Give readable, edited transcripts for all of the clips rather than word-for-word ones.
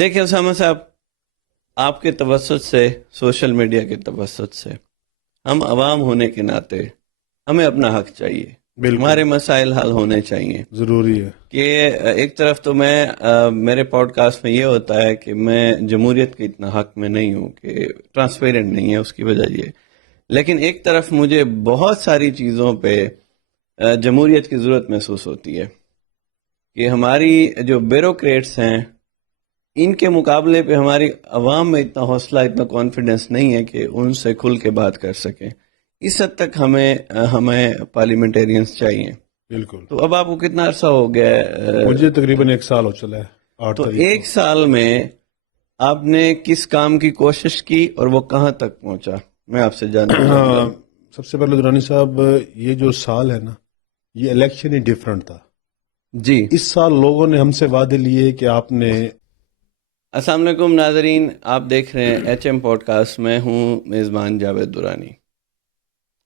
دیکھیں اسامہ صاحب، آپ کے توسط سے، سوشل میڈیا کے توسط سے، ہم عوام ہونے کے ناطے ہمیں اپنا حق چاہیے، بالکل ہمارے مسائل حل ہونے چاہیے ضروری ہے. کہ ایک طرف تو میں میرے پوڈ کاسٹ میں یہ ہوتا ہے کہ میں جمہوریت کے اتنا حق میں نہیں ہوں کہ ٹرانسپیرنٹ نہیں ہے، اس کی وجہ یہ. لیکن ایک طرف مجھے بہت ساری چیزوں پہ جمہوریت کی ضرورت محسوس ہوتی ہے کہ ہماری جو بیوروکریٹس ہیں ان کے مقابلے پہ ہماری عوام میں اتنا حوصلہ، اتنا کانفیڈنس نہیں ہے کہ ان سے کھل کے بات کر سکیں. اس حد تک ہمیں پارلیمنٹیرینز چاہیے. بالکل. تو اب آپ کو کتنا عرصہ ہو گیا ہے؟ مجھے تقریباً 1 سال ہو چلا ہے 8 تو تاریخ ایک سال میں آپ نے کس کام کی کوشش کی اور وہ کہاں تک پہنچا، میں آپ سے جاننا چاہوں گا. سب سے پہلے درانی صاحب، یہ جو سال ہے نا، یہ الیکشن ہی ڈیفرنٹ تھا. جی، اس سال لوگوں نے ہم سے وعدے لیے کہ آپ نے. السلام علیکم ناظرین، آپ دیکھ رہے ہیں ایچ ایم پوڈ کاسٹ. میں ہوں میزبان جاوید درانی.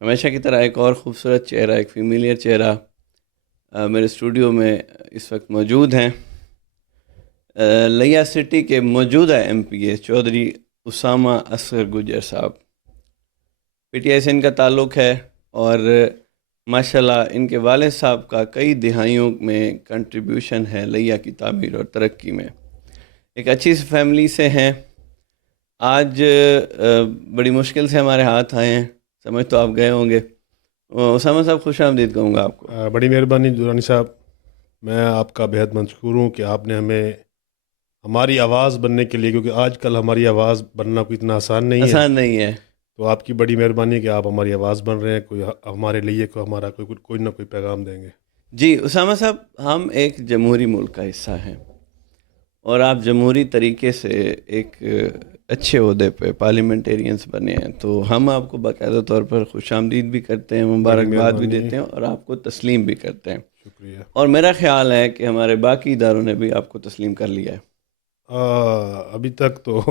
ہمیشہ کی طرح ایک اور خوبصورت چہرہ، ایک فیمیلیئر چہرہ میرے اسٹوڈیو میں اس وقت موجود ہیں. لیا سٹی کے موجودہ ایم پی اے چودھری اسامہ اصغر گجر صاحب. پی ٹی آئی سے ان کا تعلق ہے اور ماشاءاللہ ان کے والد صاحب کا کئی دہائیوں میں کنٹریبیوشن ہے لیا کی تعمیر اور ترقی میں. ایک اچھی سی فیملی سے ہیں. آج بڑی مشکل سے ہمارے ہاتھ آئے ہیں، سمجھ تو آپ گئے ہوں گے. اسامہ صاحب خوش آمدید کہوں گا آپ کو. بڑی مہربانی درانی صاحب، میں آپ کا بہت مشکور ہوں کہ آپ نے ہمیں ہماری آواز بننے کے لیے، کیونکہ آج کل ہماری آواز بننا کوئی اتنا آسان نہیں ہے. آسان نہیں ہے. تو آپ کی بڑی مہربانی ہے کہ آپ ہماری آواز بن رہے ہیں. کوئی ہمارے لیے ہمارا کوئی نہ کوئی پیغام دیں گے. جی اسامہ صاحب، ہم ایک جمہوری ملک کا حصہ ہیں اور آپ جمہوری طریقے سے ایک اچھے عہدے پہ پارلیمنٹیرینس بنے ہیں، تو ہم آپ کو باقاعدہ طور پر خوش آمدید بھی کرتے ہیں، مبارکباد بھی دیتے ہیں اور آپ کو تسلیم بھی کرتے ہیں. شکریہ. اور میرا خیال ہے کہ ہمارے باقی اداروں نے بھی آپ کو تسلیم کر لیا ہے. ابھی تک تو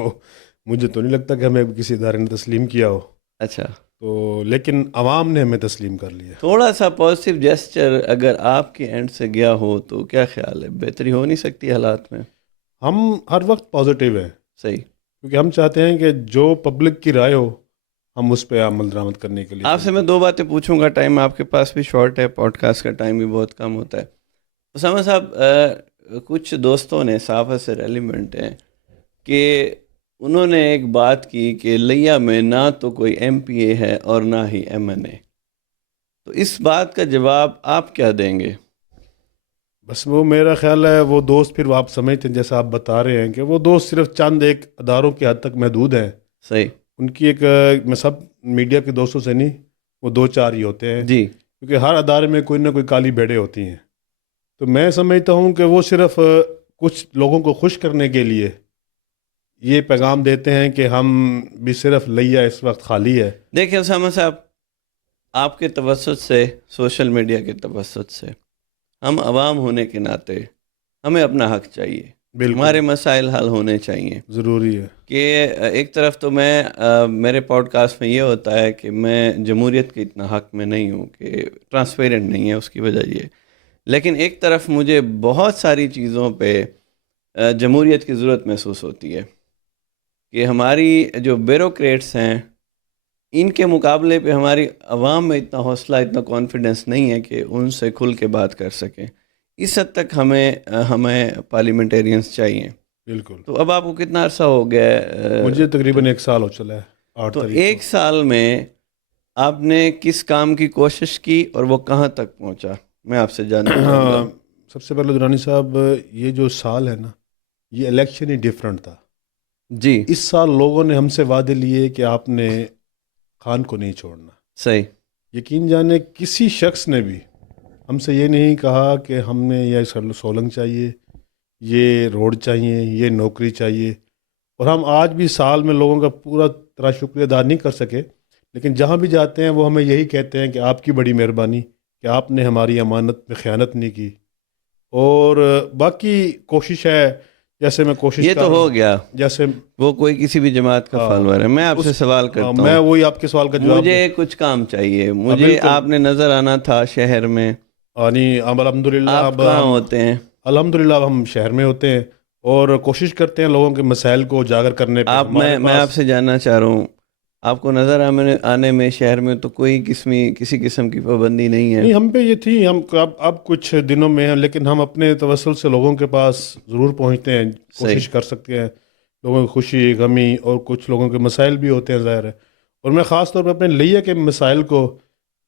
مجھے تو نہیں لگتا کہ ہمیں کسی ادارے نے تسلیم کیا ہو. اچھا، تو لیکن عوام نے ہمیں تسلیم کر لیا. تھوڑا سا پازیٹیو جیسچر اگر آپ کے اینڈ سے گیا ہو تو کیا خیال ہے، بہتری ہو نہیں سکتی حالات میں؟ ہم ہر وقت پازیٹیو ہیں، صحیح. کیونکہ ہم چاہتے ہیں کہ جو پبلک کی رائے ہو ہم اس پہ عمل درآمد کرنے کے لیے. آپ سے میں 2 باتیں پوچھوں گا، ٹائم آپ کے پاس بھی شارٹ ہے، پوڈ کاسٹ کا ٹائم بھی بہت کم ہوتا ہے. اسامہ صاحب، کچھ دوستوں نے صحافت سے ریلیونٹ ہیں کہ انہوں نے ایک بات کی کہ لیا میں نہ تو کوئی ایم پی اے ہے اور نہ ہی ایم این اے. تو اس بات کا جواب آپ کیا دیں گے؟ بس وہ میرا خیال ہے وہ دوست پھر آپ سمجھتے ہیں جیسا آپ بتا رہے ہیں کہ وہ دوست صرف چند ایک اداروں کی حد تک محدود ہیں. صحیح. ان کی ایک میں سب میڈیا کے دوستوں سے نہیں، وہ 2-4 ہی ہوتے ہیں. جی، کیونکہ ہر ادارے میں کوئی نہ کوئی کالی بھیڑیں ہوتی ہیں. تو میں سمجھتا ہوں کہ وہ صرف کچھ لوگوں کو خوش کرنے کے لیے یہ پیغام دیتے ہیں کہ ہم بھی صرف لیا اس وقت خالی ہے. دیکھیں اسامہ صاحب، آپ کے توسط سے، سوشل میڈیا کے توسط سے، ہم عوام ہونے کے ناطے ہمیں اپنا حق چاہیے، بالکل ہمارے مسائل حل ہونے چاہیے. ضروری ہے. کہ ایک طرف تو میں میرے پوڈ کاسٹ میں یہ ہوتا ہے کہ میں جمہوریت کے اتنا حق میں نہیں ہوں کہ ٹرانسپیرنٹ نہیں ہے، اس کی وجہ یہ. لیکن ایک طرف مجھے بہت ساری چیزوں پہ جمہوریت کی ضرورت محسوس ہوتی ہے کہ ہماری جو بیوروکریٹس ہیں ان کے مقابلے پہ ہماری عوام میں اتنا حوصلہ، اتنا کانفیڈنس نہیں ہے کہ ان سے کھل کے بات کر سکیں. اس حد تک ہمیں پارلیمنٹیرینز چاہیے. بالکل. تو اب آپ کو کتنا عرصہ ہو گیا ہے؟ مجھے تقریباً 1 سال ہو چلا ہے 8 تو تاریخ کو. ایک سال میں آپ نے کس کام کی کوشش کی اور وہ کہاں تک پہنچا، میں آپ سے جاننا چاہوں گا. سب سے پہلے درانی صاحب، یہ جو سال ہے نا، یہ الیکشن ہی ڈیفرنٹ تھا. جی، اس سال لوگوں نے ہم سے وعدے لیے کہ آپ نے خان کو نہیں چھوڑنا. صحیح. یقین جانے کسی شخص نے بھی ہم سے یہ نہیں کہا کہ ہم نے یہ سولنگ چاہیے، یہ روڈ چاہیے، یہ نوکری چاہیے. اور ہم آج بھی سال میں لوگوں کا پورا طرح شکریہ ادا نہیں کر سکے، لیکن جہاں بھی جاتے ہیں وہ ہمیں یہی کہتے ہیں کہ آپ کی بڑی مہربانی کہ آپ نے ہماری امانت میں خیانت نہیں کی. اور باقی کوشش ہے، جیسے میں کوشش یہ کر تو رہا ہوں، ہو گیا، جیسے وہ کوئی کسی بھی جماعت کا فالوور ہے. میں آپ سے سوال کرتا میں ہوں، وہی آپ کے سوال کا جواب مجھے کچھ کام چاہیے، مجھے بالکل. آپ نے نظر آنا تھا شہر میں. یعنی الحمد للہ آپ اب کہاں ہم ہوتے ہیں؟ الحمد للہ اب ہم شہر میں ہوتے ہیں اور کوشش کرتے ہیں لوگوں کے مسائل کو اجاگر کرنے پہ. میں آپ سے جاننا چاہ رہا ہوں، آپ کو نظر آنے میں شہر میں تو کوئی کسی قسم کی پابندی نہیں ہے؟ نہیں، ہم پہ یہ تھی، ہم اب کچھ دنوں میں ہیں، لیکن ہم اپنے توسل سے لوگوں کے پاس ضرور پہنچتے ہیں، کوشش کر سکتے ہیں. لوگوں کی خوشی غمی اور کچھ لوگوں کے مسائل بھی ہوتے ہیں ظاہر ہے. اور میں خاص طور پہ اپنے لیا کے مسائل کو،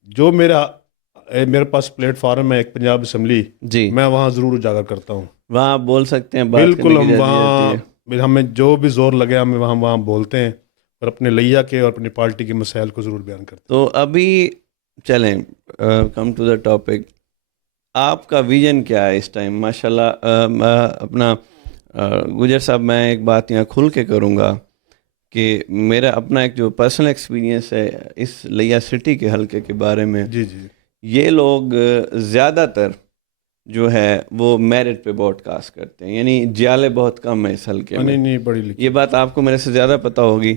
جو میرے پاس پلیٹ فارم ہے ایک پنجاب اسمبلی، جی، میں وہاں ضرور اجاگر کرتا ہوں. وہاں آپ بول سکتے ہیں، بات بالکل، کرنے کی ہم اجازت دی جاتی ہے. ہمیں جو بھی زور لگے ہم وہاں بولتے ہیں اور اپنے لیا کے اور اپنی پارٹی کے مسائل کو ضرور بیان کرتے ہیں. تو ابھی چلیں کم ٹو دا ٹاپک، آپ کا ویژن کیا ہے اس ٹائم؟ ماشاء اللہ اپنا گجر صاحب، میں ایک بات یہاں کھل کے کروں گا کہ میرا اپنا ایک جو پرسنل ایکسپیرینس ہے اس لیا سٹی کے حلقے کے بارے میں. جی جی. یہ لوگ زیادہ تر جو ہے وہ میرٹ پہ براڈ کاسٹ کرتے ہیں، یعنی جیالے بہت کم ہیں اس حلقے میں. نہیں پڑھی لکھی، یہ بات آپ کو میرے سے زیادہ پتہ ہوگی.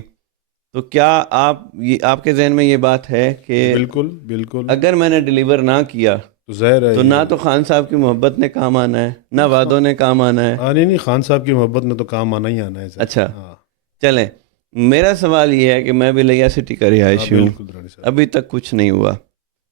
تو کیا آپ کے ذہن میں یہ بات ہے کہ بالکل بالکل، اگر میں نے ڈیلیور نہ کیا تو ظاہر ہے تو نہ تو خان صاحب کی محبت نے کام آنا ہے، نہ وعدوں نے کام آنا ہے؟ نہیں، خان صاحب کی محبت میں تو کام آنا ہی آنا ہے. اچھا، چلیں، میرا سوال یہ ہے کہ میں بھی لیا سٹی کا رہائشی ہوں، ابھی تک کچھ نہیں ہوا.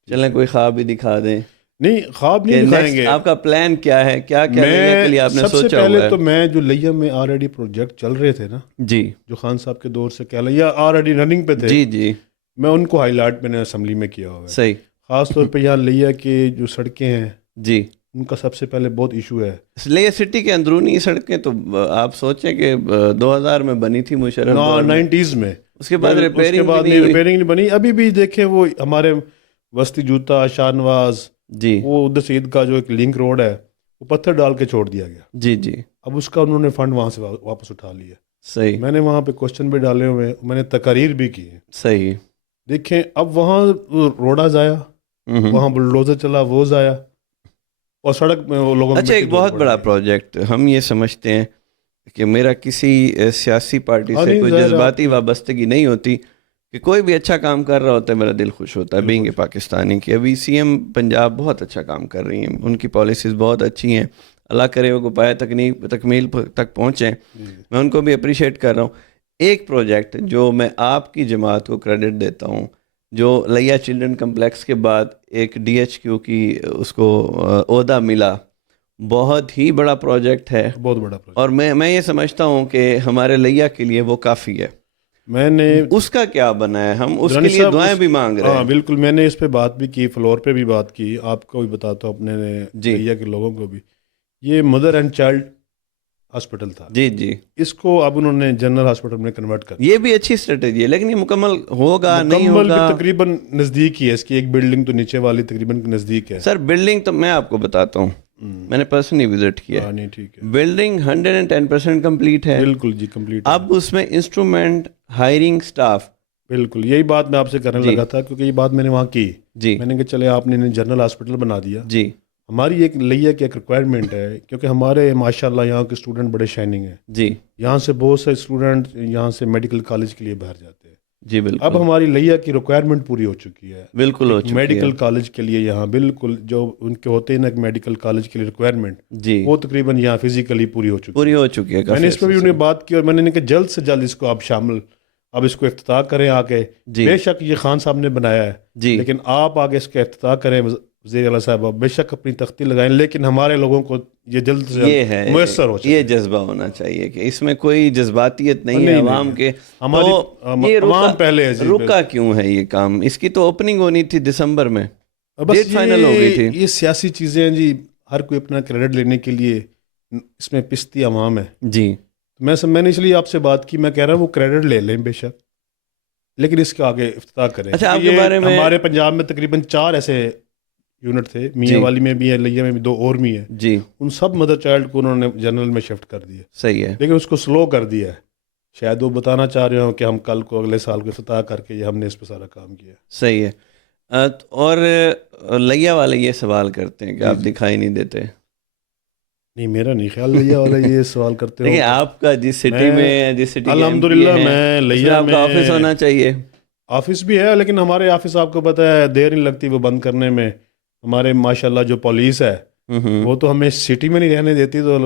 چلیں کوئی خواب ہی دکھا دیں. نہیں، خواب نہیں دکھائیں گے. آپ کا پلان کیا ہے؟ کیا لیا کے لیے آپ نے سب سے سوچا پہلے ہوا ہے؟ تو میں جو لیا میں آلریڈی پروجیکٹ چل رہے تھے نا، جی، جو خان صاحب کے دور سے کیا لیا آلریڈی رننگ پہ تھے، جی جی، میں ان کو ہائی لائٹ میں نے اسمبلی میں کیا ہوا ہے. صحیح. خاص طور پہ یہاں لیا کے جو سڑکیں ہیں، جی، ان کا سب سے پہلے بہت ایشو ہے. لیا سٹی کے اندرونی سڑکیں تو آپ سوچیں کہ 2000 میں بنی تھی مشرف دور میں، 90s میں، اس کے بعد ریپیئرنگ نہیں بنی. ابھی بھی دیکھیں وہ ہمارے وسطی جوتا شاہ نواز، جی، وہ ادھر سے عید کا جو ایک لنک روڈ ہے، وہ پتھر ڈال کے چھوڑ دیا گیا. جی جی، اب اس کا انہوں نے فنڈ وہاں سے واپس اٹھا لیا. صحیح میں نے وہاں پہ کوشچن بھی ڈالے ہوئے، میں نے تقاریر بھی کی ہیں. صحیح. دیکھیں اب وہاں روڈا ضائع، وہاں بلڈوزر چلا وہ ضائع، اور سڑک میں وہ لوگوں اچھا، ایک بہت بڑا پروجیکٹ، ہم یہ سمجھتے ہیں کہ میرا کسی سیاسی پارٹی سے کوئی جذباتی وابستگی نہیں ہوتی، کہ کوئی بھی اچھا کام کر رہا ہوتا ہے میرا دل خوش ہوتا ہے بینگ پاکستانی کی. ابھی سی ایم پنجاب بہت اچھا کام کر رہی ہیں، ان کی پالیسیز بہت اچھی ہیں، اللہ کرے وہ پایہ تکمیل تک پہنچیں. میں ان کو بھی اپریشیٹ کر رہا ہوں. ایک پروجیکٹ جو میں آپ کی جماعت کو کریڈٹ دیتا ہوں، جو لیا چلڈرن کمپلیکس کے بعد ایک ڈی ایچ کیو کی اس کو عہدہ ملا، بہت ہی بڑا پروجیکٹ ہے، بہت بڑا پروجیکٹ، اور میں یہ سمجھتا ہوں کہ ہمارے لیا کے لیے وہ کافی ہے. میں نے اس کا کیا بنا ہے؟ ہم اس کے لیے دعائیں بھی مانگ رہے ہیں. ہاں بالکل، میں نے اس پہ بات بھی کی، فلور پہ بھی بات کی، آپ کو بھی بتاتا ہوں اپنے لیا کے لوگوں کو بھی. یہ مدر اینڈ چائلڈ ہاسپٹل تھا، جی جی، اس کو اب انہوں نے جنرل ہاسپٹل میں کنورٹ کر دیا. یہ بھی اچھی اسٹریٹجی ہے، لیکن یہ مکمل ہوگا نہیں مکمل ہوگا؟ بھی تقریباً نزدیک ہی ہے، اس کی ایک بلڈنگ تو نیچے والی تقریباً نزدیک ہے. سر بلڈنگ تو میں آپ کو بتاتا ہوں، میں نے پرسنلی وزٹ کیا، نہیں ٹھیک ہے، بلڈنگ 110% کمپلیٹ ہے. بالکل جی کمپلیٹ. اب اس میں انسٹرومنٹ، ہائرنگ سٹاف، بالکل یہی بات میں آپ سے کرنے لگا تھا، کیونکہ یہ بات میں نے وہاں کی. جی، میں نے کہا چلے آپ نے جنرل ہاسپٹل بنا دیا. جی ہماری ایک لیا کی ایک ریکوائرمنٹ ہے، کیونکہ ہمارے ماشاء اللہ یہاں کے اسٹوڈنٹ بڑے شائننگ ہیں. جی، یہاں سے بہت سے اسٹوڈنٹ یہاں سے میڈیکل کالج کے لیے باہر جاتے ہیں. جی بالکل. اب ہماری لیا کی ریکوائرمنٹ پوری ہو چکی ہے، بالکل ہو چکی ہے. میڈیکل کالج کے لیے یہاں بالکل جو ان کے ہوتے ہیں نا میڈیکل کالج کے لیے ریکوائرمنٹ، جی وہ تقریباً یہاں فزیکلی پوری ہو چکی ہے. میں نے اس پہ بھی انہیں بات کی، اور میں نے کہا جلد سے جلد اس کو آپ شامل، اب اس کو افتتاح کریں آ کے. بے شک یہ خان صاحب نے بنایا ہے، لیکن آپ آگے اس کا افتتاح کریں وزیر اعلیٰ صاحب، بے شک اپنی تختی لگائیں، لیکن ہمارے لوگوں کو یہ جلد سے جلد میسر ہو. یہ جذبہ ہونا چاہیے کہ اس میں کوئی جذباتیت نہیں ہے عوام کے. ہماری عوام پہلے ہے. رکا کیوں ہے یہ کام؟ اس کی تو اوپننگ ہونی تھی دسمبر میں، بس فائنل ہو گئی تھی. یہ سیاسی چیزیں ہیں جی، ہر کوئی اپنا کریڈٹ لینے کے لیے اس میں پستی عوام ہے. جی، میں نے اس لیے آپ سے بات کی، میں کہہ رہا ہوں وہ کریڈٹ لے لیں بے شک، لیکن اس کے آگے افتتاح کریں. اچھا، آپ کے بارے میں ہمارے پنجاب میں تقریباً 4 ایسے یونٹ تھے، میاں والی میں بھی ہے، لیا میں بھی 2 اور بھی ہیں. جی، ان سب مدر چائلڈ کو انہوں نے جنرل میں شفٹ کر دیا. صحیح ہے، لیکن اس کو سلو کر دیا ہے. شاید وہ بتانا چاہ رہے ہوں کہ ہم کل کو اگلے سال کو افتتاح کر کے ہم نے اس پہ سارا کام کیا. صحیح ہے. اور لیا والے یہ سوال کرتے ہیں کہ آپ دکھائی نہیں دیتے. نہیں، میرا نہیں خیال لیا والا یہ سوال کرتے ہو. دیکھیں آپ کا جس سٹی میں الحمدللہ میں لیا میں آفس ہونا چاہیے. آفس بھی ہے، لیکن ہمارے آفس آپ کو پتہ ہے دیر نہیں لگتی وہ بند کرنے میں. ہمارے ماشاءاللہ جو پولیس ہے وہ تو ہمیں سٹی میں نہیں رہنے دیتی، تو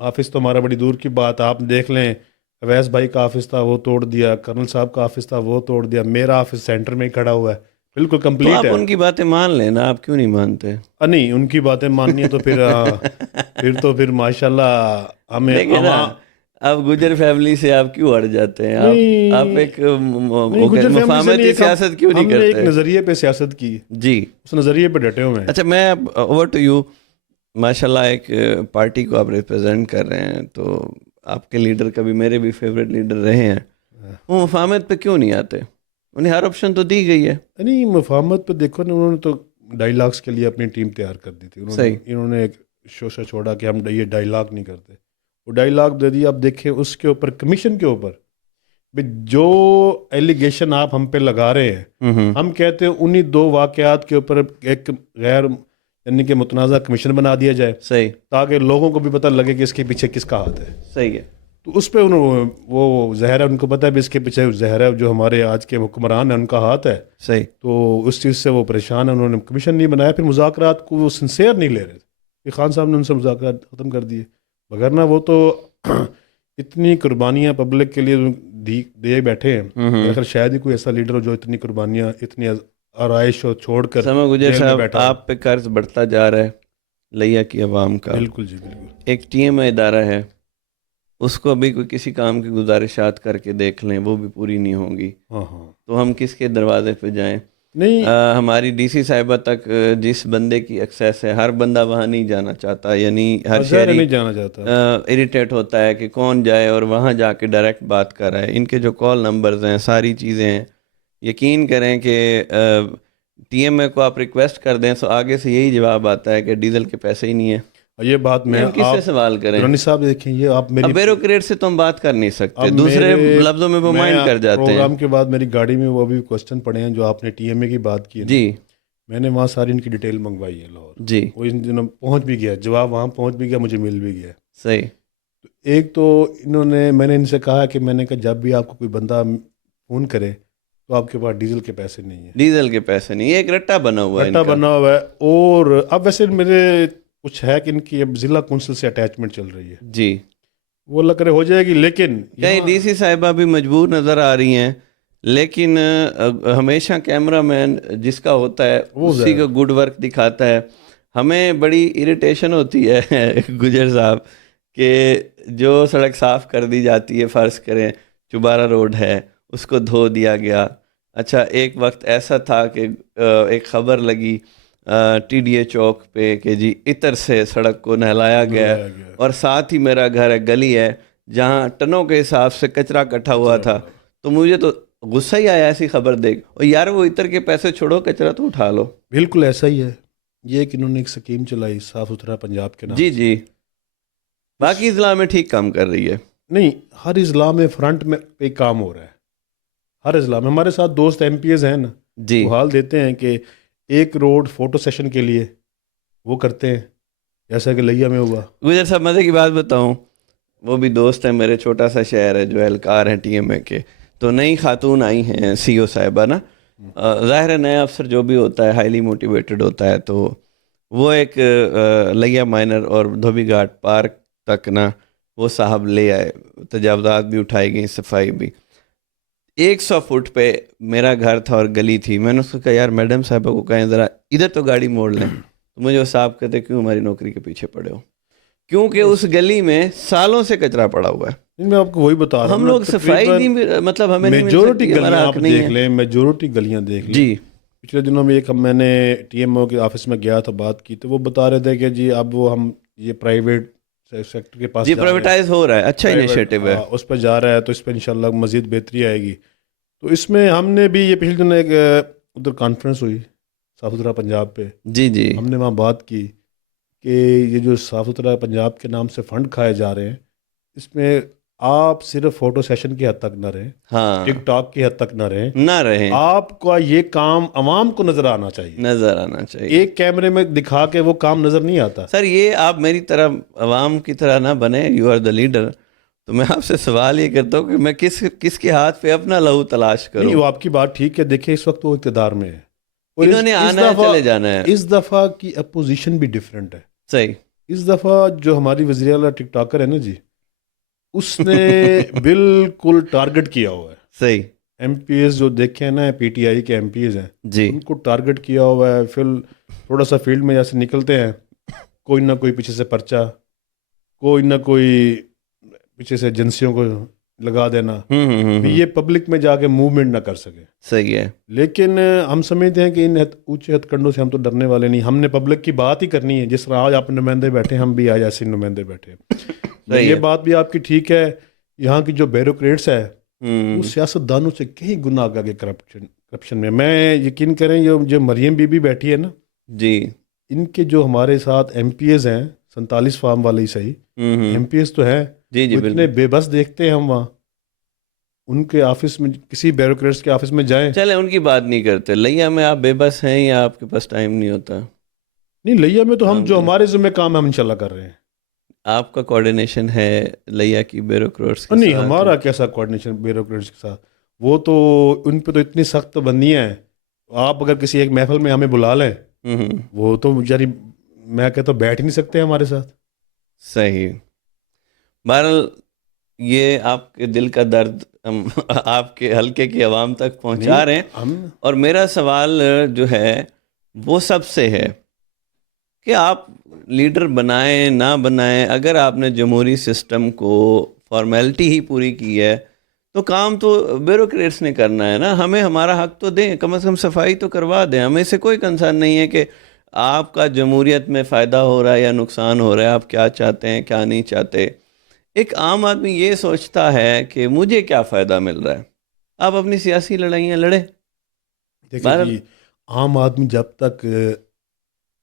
آفس تو ہمارا بڑی دور کی بات. آپ دیکھ لیں اویس بھائی کا آفس تھا وہ توڑ دیا، کرنل صاحب کا آفس تھا وہ توڑ دیا، میرا آفس سینٹر میں ہی کھڑا ہوا ہے، بالکل تو کمپلیٹ آپ ہے. ان کی باتیں مان لیں نا، آپ کیوں نہیں مانتے؟ نہیں، ان کی باتیں ماننی ہے تو پھر ماشاء اللہ ہمیں دیکھیں نا، آپ گجر فیملی سے آپ کیوں اڑ جاتے ہیں؟ آپ نہیں ایک نہیں، گجر فیملی سے نہیں، مفاہمتی سیاست کیوں نہیں ہم نے ایک کرتے؟ نظریے پہ سیاست کی، جی اس نظریے پہ ڈٹے ہوئے ہیں. اچھا، میں اوور ٹو یو. ماشاء اللہ ایک پارٹی کو آپ ریپرزینٹ کر رہے ہیں، تو آپ کے لیڈر کبھی میرے بھی فیوریٹ لیڈر رہے ہیں، وہ مفاہمت پہ کیوں نہیں آتے؟ انہیں ہر آپشن تو دی گئی ہے. نہیں، مفاہمت پہ دیکھو نا، انہوں نے تو ڈائیلاگس کے لیے اپنی ٹیم تیار کر دی تھی. صحیح. انہوں نے ایک شوشہ چھوڑا کہ ہم یہ ڈائیلاگ نہیں کرتے، وہ ڈائیلاگ دے دیا. اب دیکھیں اس کے اوپر، کمیشن کے اوپر جو ایلیگیشن آپ ہم پہ لگا رہے ہیں، ہم کہتے ہیں انہی 2 واقعات کے اوپر ایک غیر یعنی کہ متنازع کمیشن بنا دیا جائے، صحیح. تاکہ لوگوں کو بھی پتہ لگے کہ اس کے پیچھے کس کا ہاتھ ہے. صحیح ہے. تو اس پہ وہ زہر ہے، ان کو پتہ ہے بھی اس کے پیچھے زہر ہے، جو ہمارے آج کے حکمران ہیں ان کا ہاتھ ہے. صحیح. تو اس چیز سے وہ پریشان ہیں، انہوں نے کمیشن نہیں بنایا. پھر مذاکرات کو وہ سنسیئر نہیں لے رہے تھے، خان صاحب نے ان سے مذاکرات ختم کر دیے. وگرنہ وہ تو اتنی قربانیاں پبلک کے لیے دے بیٹھے ہیں، اگر شاید ہی کوئی ایسا لیڈر ہو جو اتنی قربانیاں، اتنی آرائش چھوڑ کر سما گجر جیل میں صاحب، بیٹھا ہو. آپ پہ قرض بڑھتا جا رہا ہے لیا کی عوام کا. بالکل جی، بالکل. ایک ٹی ایم ادارہ ہے، اس کو ابھی کوئی کسی کام کی گزارشات کر کے دیکھ لیں، وہ بھی پوری نہیں ہوں گی. ہاں ہاں، تو ہم کس کے دروازے پہ جائیں؟ نہیں ہماری ڈی سی صاحبہ تک جس بندے کی ایکسیس ہے، ہر بندہ وہاں نہیں جانا چاہتا، یعنی ہر ظاہر شہری نہیں جانا چاہتا. اریٹیٹ ہوتا ہے کہ کون جائے اور وہاں جا کے ڈائریکٹ بات کر رہا ہے. ان کے جو کال نمبرز ہیں، ساری چیزیں ہیں، یقین کریں کہ ٹی ایم اے کو آپ ریکویسٹ کر دیں تو آگے سے یہی جواب آتا ہے کہ ڈیزل کے پیسے ہی نہیں ہیں. یہ بات میں ہم کس سے آپ سوال کریں؟ درانی صاحب دیکھیں، یہ آپ میری اب بیوروکریٹ سے تو ہم بات کر نہیں سکتے، اب دوسرے میرے لفظوں میں وہ مائنڈ کر جاتے ہیں. پروگرام کے بعد میری گاڑی میں وہ بھی کوسچن پڑے ہیں جو آپ نے ٹی ایم اے کی بات کی ہے. جی میں نے وہاں ساری ان کی ڈیٹیل منگوائی ہے لاہور. جی. وہ ان دنوں پہنچ بھی گیا، جواب وہاں پہنچ بھی گیا، مجھے مل بھی گیا. صحیح. تو ایک تو میں نے ان سے کہا کہ میں نے کہا جب بھی آپ کو کوئی بندہ فون کرے تو آپ کے پاس ڈیزل کے پیسے نہیں ہیں. ڈیزل کے پیسے نہیں، یہ ایک رٹا بنا ہوا ہے، رٹا بنا ہوا ہے. اور اب ویسے میرے کچھ ہے کہ ان کی اب ضلع کونسل سے اٹیچمنٹ چل رہی ہے. جی. وہ اللہ کرے ہو جائے گی، لیکن کہیں ڈی سی صاحبہ بھی مجبور نظر آ رہی ہیں، لیکن ہمیشہ کیمرہ مین جس کا ہوتا ہے اسی کا گڈ ورک دکھاتا ہے. ہمیں بڑی اریٹیشن ہوتی ہے گجر صاحب کہ جو سڑک صاف کر دی جاتی ہے، فرض کریں چبارہ روڈ ہے، اس کو دھو دیا گیا. اچھا، ایک وقت ایسا تھا کہ ایک خبر لگی ٹی ڈی اے چوک پہ کہ جی عطر سے سڑک کو نہلایا گیا، اور ساتھ ہی میرا گھر ہے، گلی ہے جہاں ٹنوں کے حساب سے کچرا اکٹھا ہوا تھا. تو مجھے تو غصہ ہی آیا ایسی خبر دیکھ، اور یار وہ عطر کے پیسے چھوڑو، کچرا تو اٹھا لو. بالکل ایسا ہی ہے. یہ ایک انہوں نے ایک سکیم چلائی صاف ستھرا پنجاب کے نام. جی جی. باقی اضلاع میں ٹھیک کام کر رہی ہے. نہیں، ہر اضلاع میں فرنٹ میں پہ کام ہو رہا ہے، ہر اضلاع میں. ہمارے ساتھ دوست ایم پی ایز ہیں نا، جی. وہ حال دیتے ہیں کہ ایک روڈ فوٹو سیشن کے لیے وہ کرتے ہیں، جیسا کہ لیا میں ہوا. گجر صاحب مزے کی بات بتاؤں، وہ بھی دوست ہیں میرے، چھوٹا سا شہر ہے جو اہلکار ہیں ٹی ایم اے کے. تو نئی خاتون آئی ہیں سی او صاحبہ نا. ظاہر ہے نیا افسر جو بھی ہوتا ہے ہائیلی موٹیویٹڈ ہوتا ہے، تو وہ ایک لیا مائنر اور دھوبی گھاٹ پارک تک نا وہ صاحب لے آئے، تجاوزات بھی اٹھائی گئی، صفائی بھی. 100 فٹ پہ میرا گھر تھا اور گلی تھی. میں نے اس کو کہا یار میڈم صاحبہ کو کہیں ذرا ادھر تو گاڑی موڑ لیں. تو مجھے وہ صاحب کہتے کیوں ہماری نوکری کے پیچھے پڑے ہو؟ کیونکہ اس گلی میں سالوں سے کچرا پڑا ہوا ہے. میں آپ کو وہی بتا رہا ہوں، ہم لوگ صفائی نہیں، مطلب ہمیں میجورٹی گلیاں آپ دیکھ لیں، میجورٹی گلیاں دیکھ لیں. جی. پچھلے دنوں میں میں نے ٹی ایم او کے آفس میں گیا تھا، بات کی، تو وہ بتا رہے تھے کہ جی اب وہ ہم یہ پرائیویٹ سیکٹر کے پاس جی پرائیویٹائز ہو رہا ہے، اچھا انیشیٹو ہے، اس پہ جا رہا ہے. تو اس پہ انشاءاللہ مزید بہتری آئے گی. تو اس میں ہم نے بھی یہ پچھلے دنوں ایک ادھر کانفرنس ہوئی صاف ستھرا پنجاب پہ. جی جی. ہم نے وہاں بات کی کہ یہ جو صاف ستھرا پنجاب کے نام سے فنڈ کھائے جا رہے ہیں، اس میں آپ صرف فوٹو سیشن کی حد تک نہ رہیں، ہاں ٹک ٹاک کی حد تک نہ رہیں. آپ کا یہ کام عوام کو نظر آنا چاہیے. ایک کیمرے میں دکھا کے وہ کام نظر نہیں آتا. سر یہ آپ میری طرح عوام کی طرح نہ بنے، یو آر دا لیڈر. تو میں آپ سے سوال یہ کرتا ہوں کہ میں کس کے ہاتھ پہ اپنا لہو تلاش کروں؟ نہیں، وہ آپ کی بات ٹھیک ہے. دیکھیں اس وقت وہ اقتدار میں ہے، انہوں نے آنا ہے، چلے جانا ہے. اس دفعہ کی اپوزیشن بھی ڈیفرنٹ ہے. صحیح. اس دفعہ جو ہماری وزیر اعلیٰ ٹک ٹاکر ہے نا جی، اس نے بالکل ٹارگٹ کیا ہوا ہے. صحیح. ایم پی ایس جو دیکھے ہیں نا، پی ٹی آئی کے ایم پی ایس ہیں، جی. ان کو ٹارگٹ کیا ہوا ہے. پھر تھوڑا سا فیلڈ میں جیسے نکلتے ہیں، کوئی نہ کوئی پیچھے سے پرچہ، کوئی نہ کوئی پیچھے سے ایجنسیوں کو لگا دینا، یہ پبلک میں جا کے موومنٹ نہ کر سکے. صحیح ہے. لیکن ہم سمجھتے ہیں کہ ان اونچے ہتھ کنڈوں سے ہم تو ڈرنے والے نہیں. ہم نے پبلک کی بات ہی کرنی ہے. جس طرح آج آپ نمائندے بیٹھے، ہم بھی آج ایسے نمائندے بیٹھے. یہ بات بھی آپ کی ٹھیک ہے، یہاں کی جو بیوروکریٹس ہے وہ سیاست دانوں سے کہیں گنا آگے کرپشن میں یقین کریں. جو مریم بی بی بیٹھی ہے نا جی، ان کے جو ہمارے ساتھ ایم پی ایز ہیں 47 فارم والے ہی صحیح ایم پی ایز تو ہیں، جی جی اتنے بے بس دیکھتے ہیں ہم وہاں. ان کے آفس میں، کسی بیوروکریٹس کے آفس میں جائیں. چلے ان کی بات نہیں کرتے. لیا میں آپ بے بس ہیں یا آپ کے پاس ٹائم نہیں ہوتا؟ نہیں، لیا میں تو ہم جو ہمارے ذمہ کام ہے ہم انشاءاللہ کر رہے ہیں. آپ کا کوارڈینیشن ہے لیا کی بیوروکریٹس کے نہیں، ساتھ؟ ہمارا کیسا کوارڈینیشن بیوروکریٹس کے ساتھ؟ وہ تو ان پہ تو اتنی سخت بندیاں ہیں. آپ اگر کسی ایک محفل میں ہمیں بلا لیں، وہ تو یعنی میں کہتا ہوں بیٹھ ہی نہیں سکتے ہمارے ساتھ. صحیح. بہرحال یہ آپ کے دل کا درد ہم آپ کے حلقے کی عوام تک پہنچا رہے ہیں. اور میرا سوال جو ہے وہ سب سے ہے کہ آپ لیڈر بنائیں نہ بنائیں، اگر آپ نے جمہوری سسٹم کو فارمیلٹی ہی پوری کی ہے تو کام تو بیوروکریٹس نے کرنا ہے نا. ہمیں ہمارا حق تو دیں، کم از کم صفائی تو کروا دیں. ہمیں سے کوئی کنسرن نہیں ہے کہ آپ کا جمہوریت میں فائدہ ہو رہا ہے یا نقصان ہو رہا ہے، آپ کیا چاہتے ہیں کیا نہیں چاہتے. ایک عام آدمی یہ سوچتا ہے کہ مجھے کیا فائدہ مل رہا ہے. آپ اپنی سیاسی لڑائیاں لڑیں. دیکھیں جی، عام آدمی جب تک،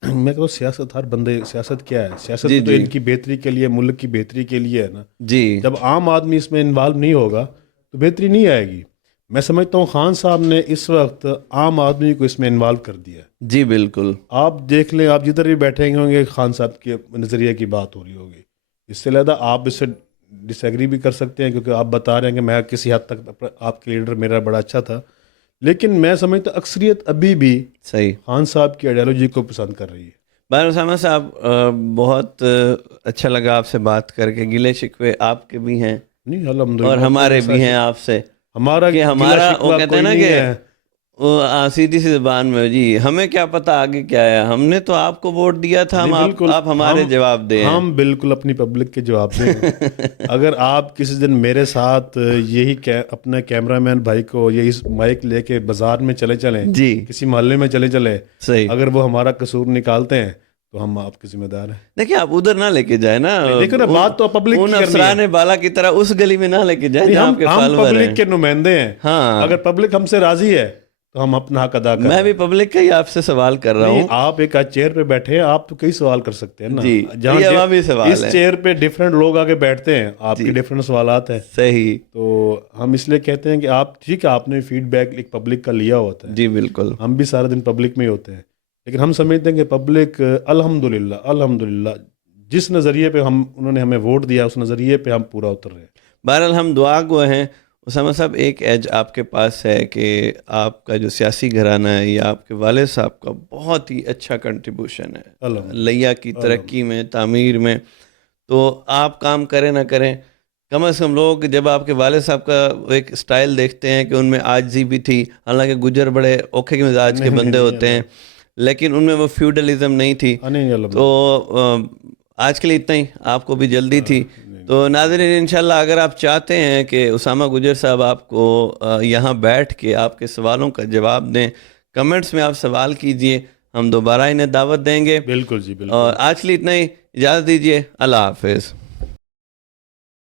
میں کہوں سیاست، ہر بندے، سیاست کیا ہے؟ سیاست تو ان کی بہتری کے لیے، ملک کی بہتری کے لیے ہے نا. جی. جب عام آدمی اس میں انوالو نہیں ہوگا تو بہتری نہیں آئے گی. میں سمجھتا ہوں خان صاحب نے اس وقت عام آدمی کو اس میں انوالو کر دیا. جی بالکل. آپ دیکھ لیں، آپ جدھر بھی بیٹھے ہوں گے خان صاحب کے نظریے کی بات ہو رہی ہوگی. اس سے زیادہ آپ اس سے ڈس ایگری بھی کر سکتے ہیں، کیونکہ آپ بتا رہے ہیں کہ میں کسی حد تک آپ کے لیڈر میرا بڑا اچھا تھا، لیکن میں سمجھتا اکثریت ابھی بھی صحیح خان صاحب کی آئیڈیالوجی کو پسند کر رہی ہے. بہر اسامہ صاحب، بہت اچھا لگا آپ سے بات کر کے. گلے شکوے آپ کے بھی ہیں نہیں، الحمدللہ، اور ہمارے بھی ہیں آپ سے. ہمارا کہ گلہ ہمارا وہ شکوہ کہتے ہیں کوئی نا نہیں کہ ہے. سیدھی سی زبان میں، جی ہمیں کیا پتا آگے کیا ہے، ہم نے تو آپ کو ووٹ دیا تھا. ہم آپ ہمارے جواب دیں. ہم بالکل اپنی پبلک کے جواب دیں. اگر آپ کسی دن میرے ساتھ یہی اپنے کیمرہ مین بھائی کو یہی مائک لے کے بازار میں چلیں جی، کسی محلے میں چلیں، صحیح، اگر وہ ہمارا قصور نکالتے ہیں تو ہم آپ کے ذمہ دار ہیں. دیکھیں آپ ادھر نہ لے کے جائیں نا. دیکھو نا، بات تو پبلک ان کی کرنی افسران ہے. بالا کی طرح اس گلی میں نہ لے کے جائیں جہاں آپ کے ہم فالوور ہیں. پبلک کے نمائندے ہیں. ہاں، اگر پبلک ہم سے راضی ہے تو ہم اپنا حق ادا کریں. میں بھی پبلک کا ہی آپ سے سوال کر رہا ہوں. آپ ایک چیئر پہ بیٹھے ہیں، آپ تو کئی سوال کر سکتے ہیں نا. جی، یہ عوامی سوال اس ہے. چیئر پہ ڈفرینٹ لوگ آگے بیٹھتے ہیں، آپ کے ڈفرینٹ سوالات ہیں. صحیح. تو ہم اس لیے کہتے ہیں کہ آپ ٹھیک ہے، آپ نے فیڈ بیک ایک پبلک کا لیا ہوتا ہے. جی بالکل. ہم بھی سارا دن پبلک میں ہی ہوتے ہیں، لیکن ہم سمجھتے ہیں کہ پبلک الحمدللہ جس نظریے پہ انہوں نے ہمیں ووٹ دیا، اس نظریے پہ ہم پورا اتر رہے ہیں. بہرحال ہم دعا گو ہیں. اسامہ صاحب، ایک ایج آپ کے پاس ہے کہ آپ کا جو سیاسی گھرانہ ہے یا آپ کے والد صاحب کا بہت ہی اچھا کنٹریبیوشن ہے لیا کی ترقی میں، تعمیر میں. تو آپ کام کریں نہ کریں، کم از کم لوگ جب آپ کے والد صاحب کا ایک سٹائل دیکھتے ہیں کہ ان میں عاجزی بھی تھی، حالانکہ گجر بڑے اوکھے کے مزاج کے بندے ہوتے ہیں، لیکن ان میں وہ فیوڈلزم نہیں تھی. تو آج کے لیے اتنا ہی، آپ کو بھی جلدی تھی. تو ناظرین، انشاءاللہ اگر آپ چاہتے ہیں کہ اسامہ گجر صاحب آپ کو یہاں بیٹھ کے آپ کے سوالوں کا جواب دیں، کمنٹس میں آپ سوال کیجئے، ہم دوبارہ انہیں دعوت دیں گے. بالکل جی، بالکل. اور آج کے لیے اتنا ہی، اجازت دیجئے. اللہ حافظ.